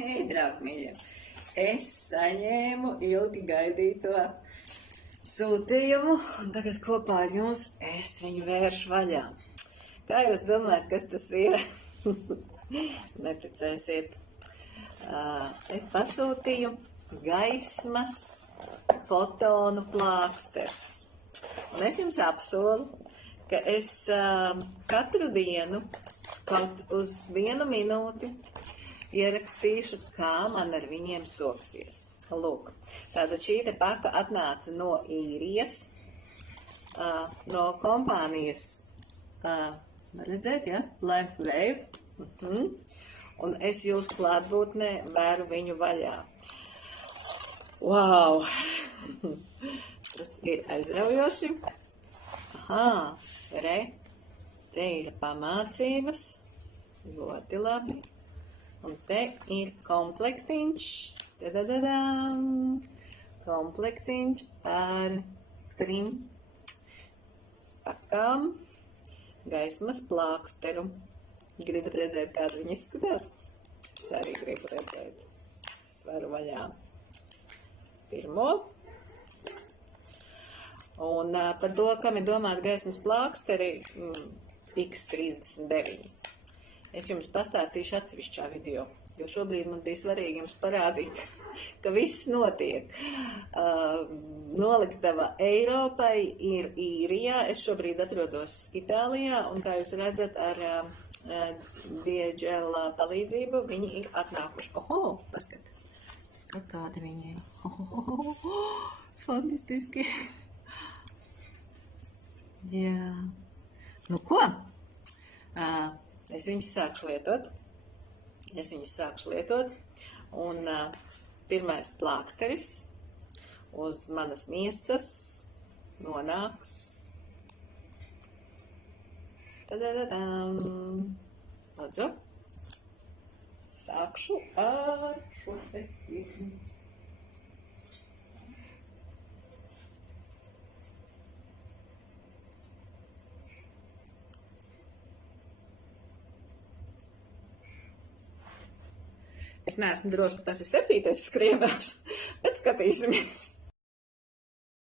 Hei, draugi mīļie, es saņēmu ilgi gaidīto sūtījumu, un tagad kopā ar jums es viņu vēršu vaļā. Kā jūs domājat, kas tas ir? Neticēsiet. Es pasūtīju gaismas fotonu plāksterus. Un es jums apsolu, ka es katru dienu kaut uz 1 minūti ierakstīšu, kā man ar viņiem soksies. Lūk, tātad šī te paka atnāca no īrijas, no kompānijas, var redzēt, ja? Life Wave. Un es jūsu klātbūtnē vēru viņu vaļā. Wow! Tas ir aizraujoši. Aha, re, te ir pamācības. Ļoti labi. Un te ir komplektiņš. Tadadadam! Komplektiņš ar 3 pakām gaismas plāksteru. Gribat redzēt, kāda viņa izskatās? Es arī gribu redzēt. Es varu vaļā pirmo. Un par to, kam ir domāti gaismas plāksteri, X39. Es jums pastāstīšu atsevišķā video, jo šobrīd man bija svarīgi jums parādīt, ka viss notiek. Noliktava Eiropai ir Īrijā, es šobrīd atrodos Itālijā, un kā jūs redzat, ar DHL palīdzību viņi ir atnākuši. Oho, paskat, kādi viņi ir. Oho, fantastiski. Jā. Nu ko? Es viņus sākšu lietot. Un pirmais plāksteris uz manas miesas nonāks. Tadadadam! Lūdzu. Sākšu ar šo te. Es neesmu droši, ka tas ir 7. skrienās, bet skatīsimies.